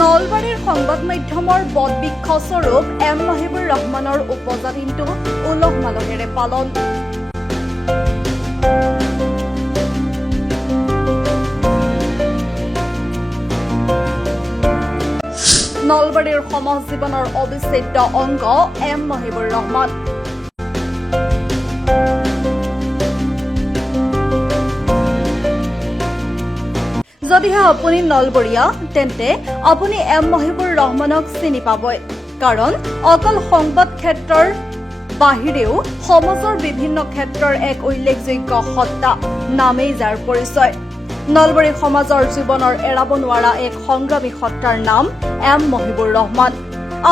নলবাৰীৰ সংবাদ মাধ্যমৰ বটবৃক্ষস্বৰূপ এম মহিবুৰ ৰহমানৰ উপজা দিনটো উলহ মালহেৰে পালন। নলবাৰীৰ সমাজ জীৱনৰ অবিচ্ছেদ্য অংগ এম মহিবুৰ ৰহমান। যদিহে আপুনি নলবৰীয়া তেন্তে আপুনি এম মহিবুৰ ৰহমানক চিনি পাবই, কাৰণ অকল সংবাদ ক্ষেত্ৰৰ বাহিৰেও সমাজৰ বিভিন্ন ক্ষেত্ৰৰ এক উল্লেখযোগ্য সত্তা, নামেই যাৰ পৰিচয়। নলবাৰী সমাজৰ জীৱনৰ এৰাব নোৱাৰা এক সংগ্ৰামী সত্তাৰ নাম এম মহিবুৰ ৰহমান।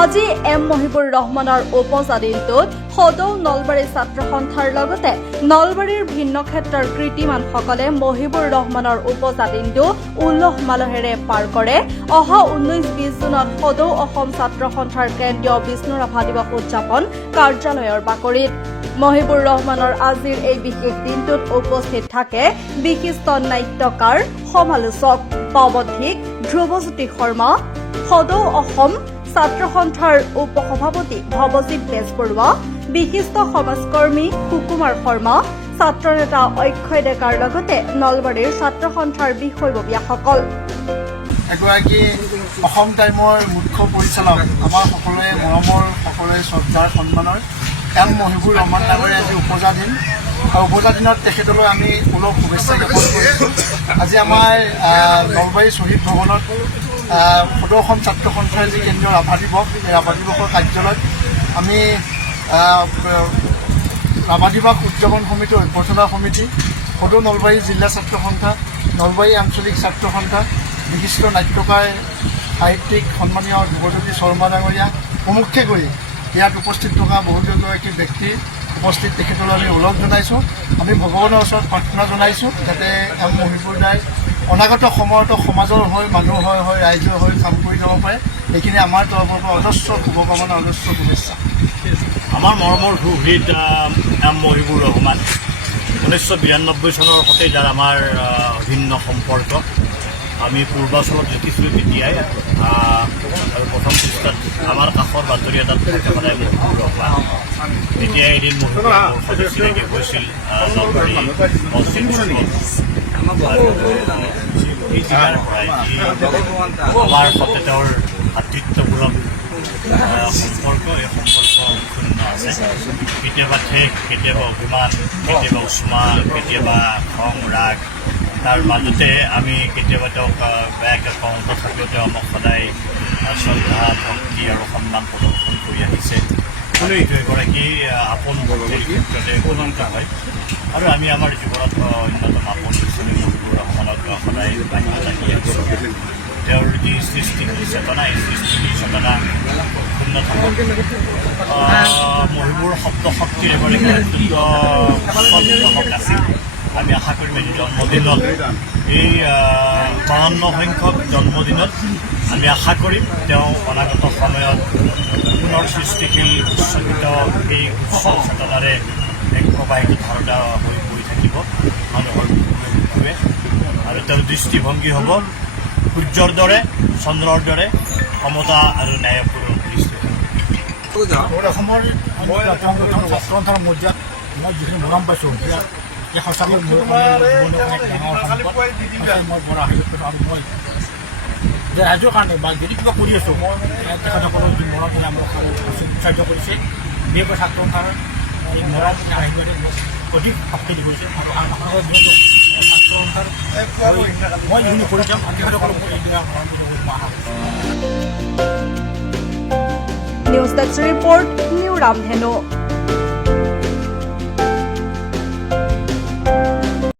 আজি এম মহিবুৰ ৰহমানৰ উপজা দিনটোত সদৌ নলবাৰী ছাত্ৰ সন্থাৰ লগতে নলবাৰীৰ ভিন্ন ক্ষেত্ৰৰ কৃতিমানসকলে মহিবুৰ ৰহমানৰ উপজা দিনটো উলহ মালহেৰে পাৰ কৰে। অহা 19-20 জুনত সদৌ অসম ছাত্ৰ সন্থাৰ কেন্দ্ৰীয় বিষ্ণুৰাভা দিৱস উদযাপন কাৰ্যালয়ৰ বাকৰিত। মহিবুৰ ৰহমানৰ আজিৰ এই বিশেষ দিনটোত উপস্থিত থাকে বিশিষ্ট নাট্যকাৰ, সমালোচক, প্ৰবন্ধিক ধ্ৰুৱজ্যোতি শৰ্মা, সদৌ অসম ছাত্ৰ সন্থাৰ উপসভাপতি ভৱজিৎ বেজবৰুৱা, বিশিষ্ট সমাজকৰ্মী সুকুমাৰ শৰ্মা, ছাত্ৰ নেতা অক্ষয় ডেকাৰ লগতে নলবাৰীৰ ছাত্ৰ সন্থাৰ বিষয়ববীয়াসকল। এগৰাকী অসম টাইমৰ মুখ্য পৰিচালক, আমাৰ সকলোৱে মৰমৰ, সকলোৱে শ্ৰদ্ধাৰ সন্মানৰ এম মহিবুৰ ৰহমান ডাঙৰীয়া আজি উপজা দিন। আৰু উপজা দিনত তেখেতলৈ আমি উলহ শুভেচ্ছা জ্ঞাপন কৰিছোঁ। আজি আমাৰ নলবাৰী শ্বহীদ ভৱনত সদৌ অসম ছাত্ৰ সন্থাৰ যি কেন্দ্ৰীয় ৰাভা দিৱস, এই ৰাভা দিৱসৰ কাৰ্যালয়ত আমি ৰাভা দিৱস উদযাপন সমিতি, অভ্যৰ্থনা সমিতি, সদৌ নলবাৰী জিলা ছাত্ৰ সন্থা, নলবাৰী আঞ্চলিক ছাত্ৰ সন্থা, বিশিষ্ট নাট্যকাৰ, সাহিত্যিক সন্মানীয় ধ্ৰুৱজ্যোতি শৰ্মা ডাঙৰীয়া প্ৰমুখ্যে কৰি ইয়াত উপস্থিত থকা বহুকেইগৰাকী ব্যক্তি উপস্থিত, তেখেতলৈ আমি ওলগ জনাইছোঁ। আমি ভগৱানৰ ওচৰত প্ৰাৰ্থনা জনাইছোঁ যাতে এম মহিবুৰ দাই অনাগত সময়তো সমাজৰ হৈ, মানুহৰ হৈ, ৰাইজৰ হৈ কাম কৰি যাব পাৰে। এইখিনি আমাৰ তৰফৰ পৰা অজস্ৰ শুভকামনা, অজস্ৰ শুভেচ্ছা। আমাৰ মৰমৰ সুহৃদ এম মহিবুৰ ৰহমান 1992 চনৰ সৈতে যাৰ আমাৰ ভিন্ন সম্পৰ্ক। আমি পূৰ্বাচলত দেখিছোঁ তেতিয়াই, আৰু প্ৰথম পৃষ্ঠাত আমাৰ কাষৰ বাতৰি এটাত সদায় মহিবুৰ ৰহমান। তেতিয়াই এদিন মহিবুৰ সৈতে চিনাকি হৈছিল নলবাৰী এই জিলাৰ পৰাই আমাৰ সৈতে তেওঁৰ ভাতৃত্বমূলক সম্পৰ্ক, এই সম্পৰ্ক ক্ষুণ্ণ আছে। কেতিয়াবা ঠেক, কেতিয়াবা অভিমান, কেতিয়াবা উষ্মা, কেতিয়াবা খং ৰাগ। তাৰ মাজতে আমি কেতিয়াবা তেওঁক বেয়াকৈ কওঁ, তথাপিও তেওঁ আমাক সদায় শ্ৰদ্ধা, ভক্তি আৰু সন্মান প্ৰদৰ্শন কৰি আহিছে। কোনো এইটো এগৰাকী আপোন ভক্তিৰ ক্ষেত্ৰতে গণিত হয়। আৰু আমি আমাৰ জীৱনত অন্যতম আপোন হিচাপে মহিবুৰ ৰহমানক সদায় বাহিৰত ৰাখি আহিছোঁ। তেওঁৰ যি সৃষ্টিশীল চেতনা, এই সৃষ্টিশীল চেতনা ক্ষুণ্ণ থাকক। মহিবুৰ শব্দ শক্তিৰ এগৰাকী অত্যন্ত আছিল। আমি আশা কৰিম এই জন্মদিনত, এই 52 সংখ্যক জন্মদিনত আমি আশা কৰিম তেওঁ অনাগত সময়ত পুনৰ সৃষ্টিশীল উচ্চকিত এই উচ্চ চেতনাৰে এক প্ৰবাহিত ধাৰণা হৈ পৰি থাকিব মানুহৰ বুকুৱে। আৰু তেওঁৰ দৃষ্টিভংগী হ'ব সূৰ্যৰ দৰে, চন্দ্ৰৰ দৰে সমতা আৰু ন্যায়পূৰ্ণ দৃষ্টি। অসমৰ ছাত্ৰ সন্থাৰ মৰ্যাদা মই যিখিনি মৰম পাইছোঁ, এই সঁচাকৈ মোৰ জীৱনৰ এক ডাঙৰ সম্পদ। মই বৰা হেৰি কৰিছোঁ আৰু মই যে ৰাইজৰ কাৰণে বা যদি কিবা কৰি আছোঁ, তেখেতসকলৰ যি মৰম আমাক উৎসাহিত কৰিছে। বিশেষকৈ ছাত্ৰ সন্থাৰ এই মৰম আশীৰ্বাদে অধিক শক্তিশালী কৰিছে। আৰু আপোনালোকৰ ছাত্ৰ সন্থাৰ মই যিখিনি কৰি যাম, তেখেতসকলক মই এইবিলাক মৰম কৰিব নিউজ ডেস্ক ৰিপৰ্ট, নিউ ৰামধেনু।